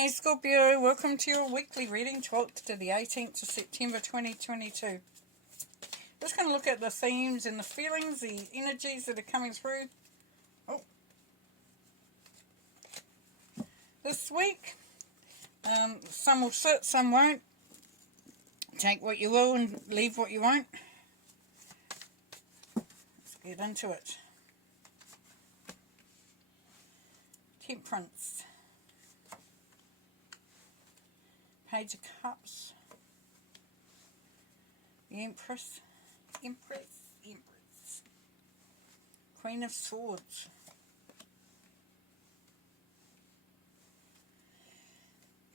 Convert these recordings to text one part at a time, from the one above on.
Hey Scorpio, welcome to your weekly reading, 12th to the 18th of September 2022. Just going to look at the themes and the feelings, the energies that are coming through. This week, some will sit, some won't. Take what you will and leave what you won't. Let's get into it. Temperance. Page of Cups. The Empress. Queen of Swords.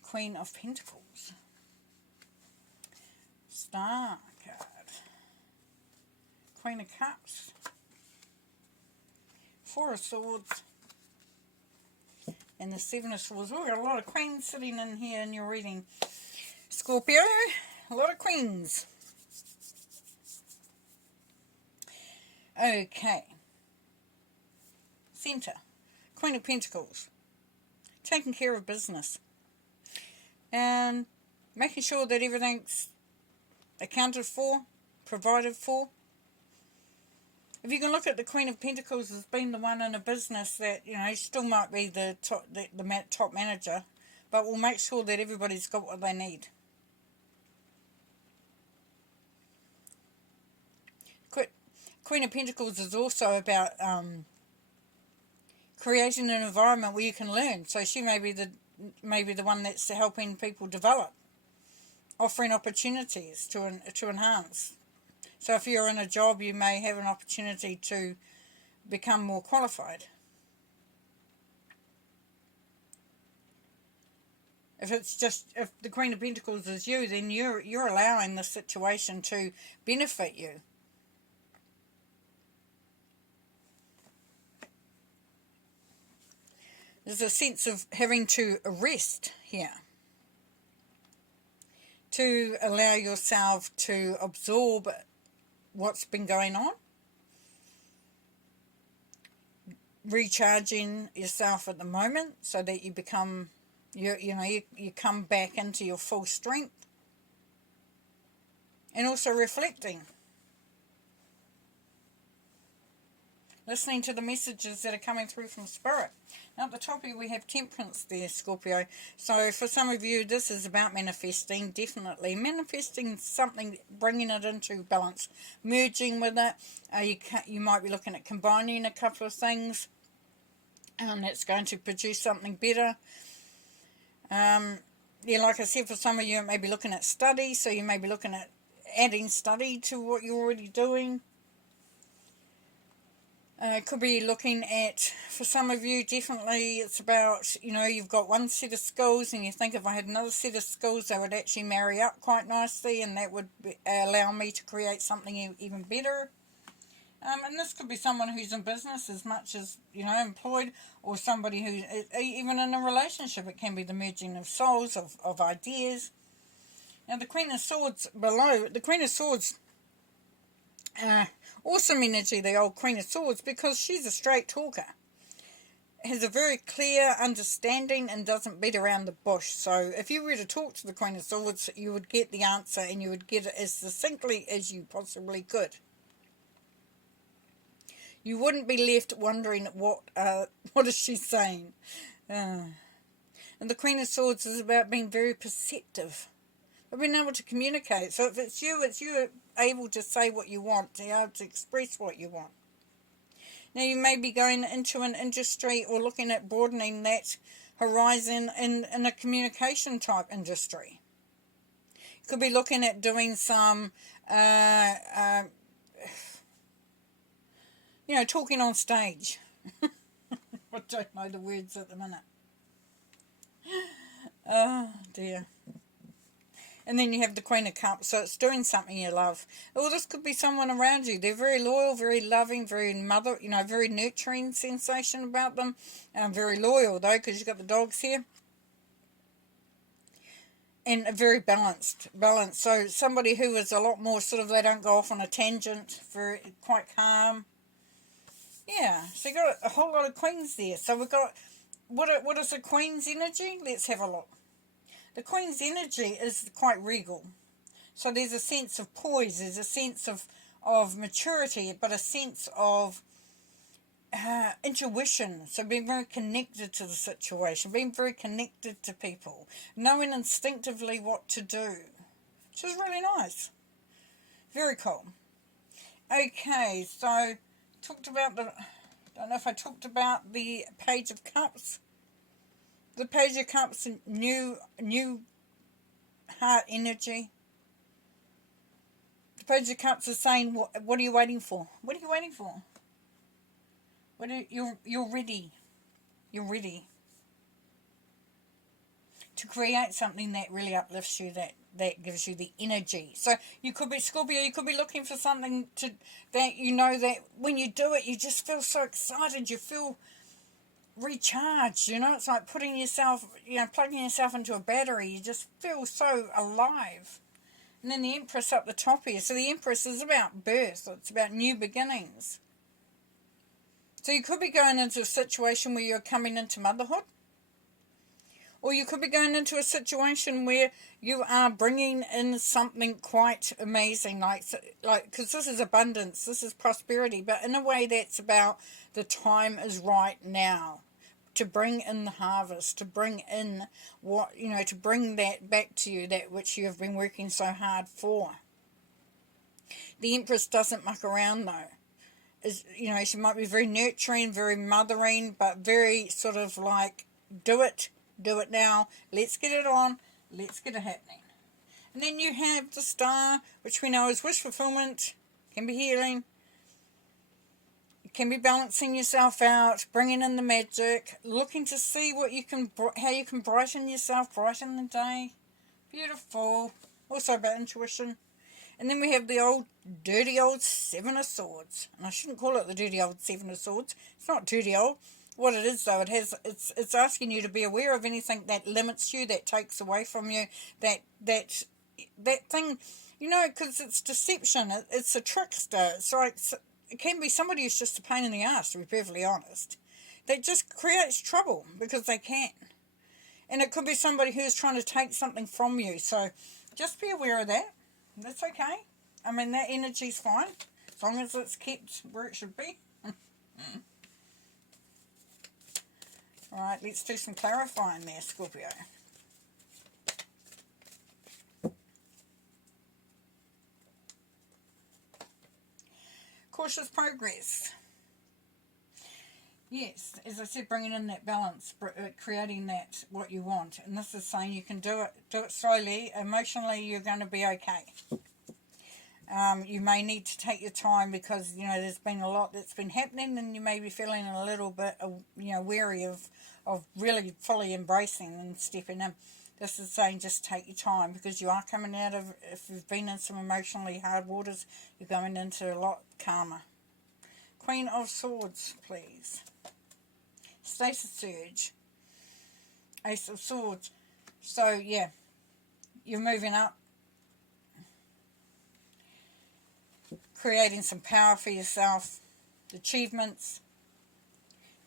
Queen of Pentacles. Star card. Queen of Cups. Four of Swords. And the Seven of Swords. We've got a lot of queens sitting in here in your reading, Scorpio. A lot of queens. Okay. Centre. Queen of Pentacles. Taking care of business. And making sure that everything's accounted for, provided for. If you can look at the Queen of Pentacles as being the one in a business that, you know, still might be the top manager, but will make sure that everybody's got what they need. Queen of Pentacles is also about creating an environment where you can learn. So she may be the one that's helping people develop, offering opportunities to enhance. So if you're in a job, you may have an opportunity to become more qualified. If the Queen of Pentacles is you, then you're allowing the situation to benefit you. There's a sense of having to rest here, to allow yourself to absorb what's been going on, recharging yourself at the moment so that you become, you come back into your full strength, and also reflecting, listening to the messages that are coming through from Spirit. Now at the top here we have Temperance there, Scorpio. So for some of you this is about manifesting, definitely. Manifesting something, bringing it into balance, merging with it. You might be looking at combining a couple of things. That's going to produce something better. Yeah, like I said, for some of you it may be looking at study. So you may be looking at adding study to what you're already doing. Could be looking at, for some of you, definitely it's about, you've got one set of skills and you think if I had another set of skills, they would actually marry up quite nicely and that would allow me to create something even better. And this could be someone who's in business as much as, employed, or somebody who, even in a relationship, it can be the merging of souls, of ideas. Now the Queen of Swords below, the Queen of Swords, awesome energy, the old Queen of Swords, because she's a straight talker, has a very clear understanding and doesn't beat around the bush. So if you were to talk to the Queen of Swords, you would get the answer and you would get it as succinctly as you possibly could. You wouldn't be left wondering what is she saying. And the Queen of Swords is about being very perceptive, of being able to communicate. So if it's you able to say what you want, to be able to express what you want. Now you may be going into an industry or looking at broadening that horizon in a communication type industry. You could be looking at doing some, talking on stage. I don't know the words at the minute. Oh dear. And then you have the Queen of Cups, so it's doing something you love. Or this could be someone around you. They're very loyal, very loving, very very nurturing sensation about them. Very loyal, though, because you've got the dogs here. And very balanced. So somebody who is a lot more they don't go off on a tangent, quite calm. Yeah, so you've got a whole lot of queens there. So we've got what is the Queen's energy? Let's have a look. The Queen's energy is quite regal. So there's a sense of poise, there's a sense of maturity, but a sense of intuition. So being very connected to the situation, being very connected to people, knowing instinctively what to do, which is really nice. Very cool. Okay, so talked about the, don't know if I talked about the Page of Cups. The Page of Cups, new heart energy. The Page of Cups is saying, what are you waiting for? What are you waiting for? You're ready. You're ready to create something that really uplifts you, that gives you the energy. So you could be Scorpio, you could be looking for something that you know that when you do it, you just feel so excited, you feel recharged, you know, it's like putting yourself, plugging yourself into a battery, you just feel so alive. And then the Empress up the top here. So the Empress is about birth, it's about new beginnings. So you could be going into a situation where you're coming into motherhood. Or you could be going into a situation where you are bringing in something quite amazing, like because this is abundance, this is prosperity, but in a way that's about the time is right now to bring in the harvest, to bring in to bring that back to you, that which you have been working so hard for. The Empress doesn't muck around though. She might be very nurturing, very mothering, but very sort of like, do it now, let's get it on, let's get it happening. And then you have the Star, which we know is wish fulfillment, can be healing, it can be balancing yourself out, bringing in the magic, looking to see how you can brighten yourself, brighten the day. Beautiful. Also about intuition. And then we have the dirty old Seven of Swords. And I shouldn't call it the dirty old Seven of Swords. It's not dirty old. What it is though, it's asking you to be aware of anything that limits you, that takes away from you, that thing, because it's deception. It's a trickster. It's like, it can be somebody who's just a pain in the ass, to be perfectly honest. That just creates trouble because they can. And it could be somebody who's trying to take something from you. So just be aware of that. That's okay. I mean, that energy's fine, as long as it's kept where it should be. Alright, let's do some clarifying there, Scorpio. Cautious progress. Yes, as I said, bringing in that balance, creating that, what you want. And this is saying you can do it slowly. Emotionally, you're going to be okay. You may need to take your time because, there's been a lot that's been happening and you may be feeling a little bit, wary of really fully embracing and stepping in. This is saying just take your time because you are coming out of, if you've been in some emotionally hard waters, you're going into a lot calmer. Queen of Swords, please. Status Surge. Ace of Swords. So, yeah, you're moving up. Creating some power for yourself. Achievements.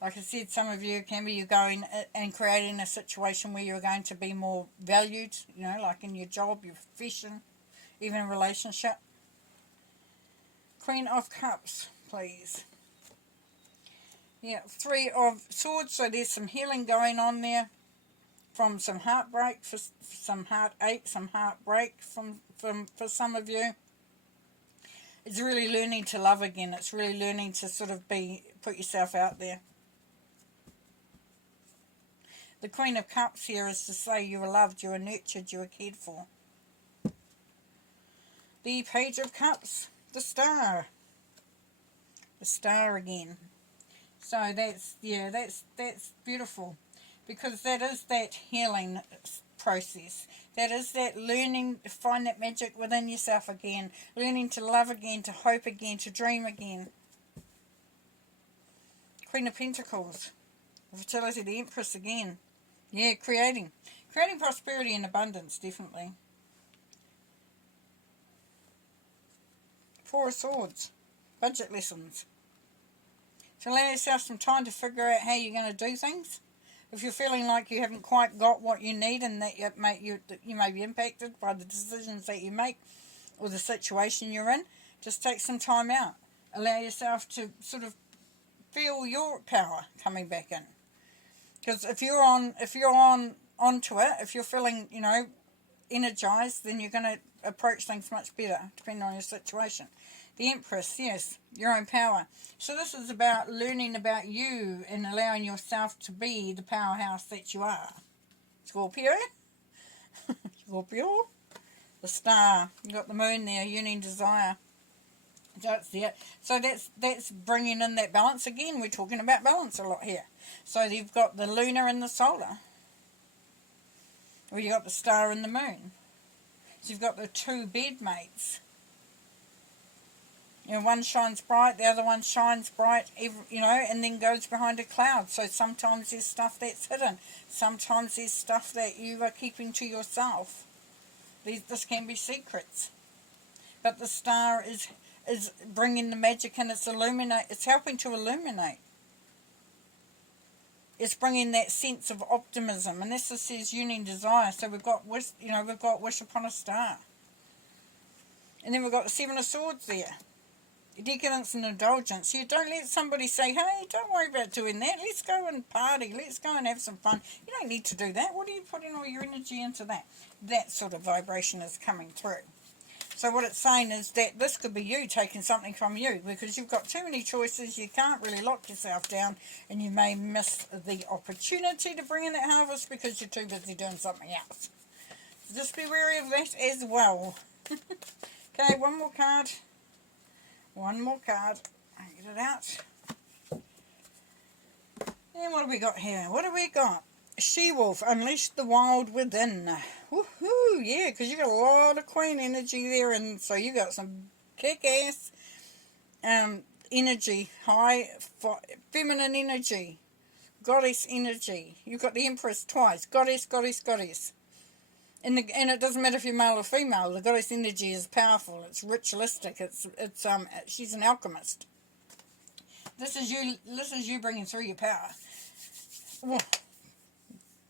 Like I said, some of you can be you going and creating a situation where you're going to be more valued, like in your job, your profession, even a relationship. Queen of Cups, please. Yeah, Three of Swords, so there's some healing going on there from some heartbreak, for some heartache, some heartbreak for some of you. It's really learning to love again. It's really learning to sort of put yourself out there. The Queen of Cups here is to say you are loved, you are nurtured, you are cared for. The Page of Cups, the Star. The Star again. So that's beautiful, because that is that healing process. That is that learning to find that magic within yourself again, learning to love again, to hope again, to dream again. Queen of Pentacles, fertility, the Empress again. Yeah, creating prosperity and abundance, definitely. Four of Swords, budget lessons. So allow yourself some time to figure out how you're going to do things. If you're feeling like you haven't quite got what you need and that you may be impacted by the decisions that you make or the situation you're in, just take some time out. Allow yourself to sort of feel your power coming back in. Because if you're onto it, if you're feeling, energized, then you're going to approach things much better, depending on your situation. The Empress, yes, your own power. So this is about learning about you and allowing yourself to be the powerhouse that you are. Scorpio. Scorpio. The star. You got the moon there, union desire. That's it. So that's bringing in that balance again. We're talking about balance a lot here. So you've got the lunar and the solar. Well, you've got the star and the moon. So you've got the two bedmates. One shines bright, the other one shines bright, and then goes behind a cloud. So sometimes there's stuff that's hidden. Sometimes there's stuff that you are keeping to yourself. This can be secrets. But the star is bringing the magic and it's helping to illuminate. It's bringing that sense of optimism, and this says union desire. So we've got wish upon a star, and then we've got the Seven of Swords there, decadence and indulgence. You don't let somebody say, "Hey, don't worry about doing that. Let's go and party. Let's go and have some fun." You don't need to do that. What are you putting all your energy into that? That sort of vibration is coming through. So what it's saying is that this could be you taking something from you, because you've got too many choices. You can't really lock yourself down, and you may miss the opportunity to bring in that harvest because you're too busy doing something else. So just be wary of that as well. Okay, one more card. One more card. Get it out. And what have we got here? What have we got? She-wolf, unleash the wild within. Woohoo, yeah, because you got a lot of queen energy there, and so you got some kick-ass energy, high feminine energy, goddess energy. You've got the Empress twice, goddess, goddess, goddess. And it doesn't matter if you're male or female, the goddess energy is powerful, it's ritualistic, she's an alchemist. This is you bringing through your power. Whoa.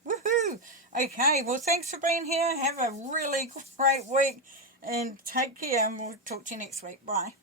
Woohoo! Okay, well, thanks for being here. Have a really great week and take care, and we'll talk to you next week. Bye.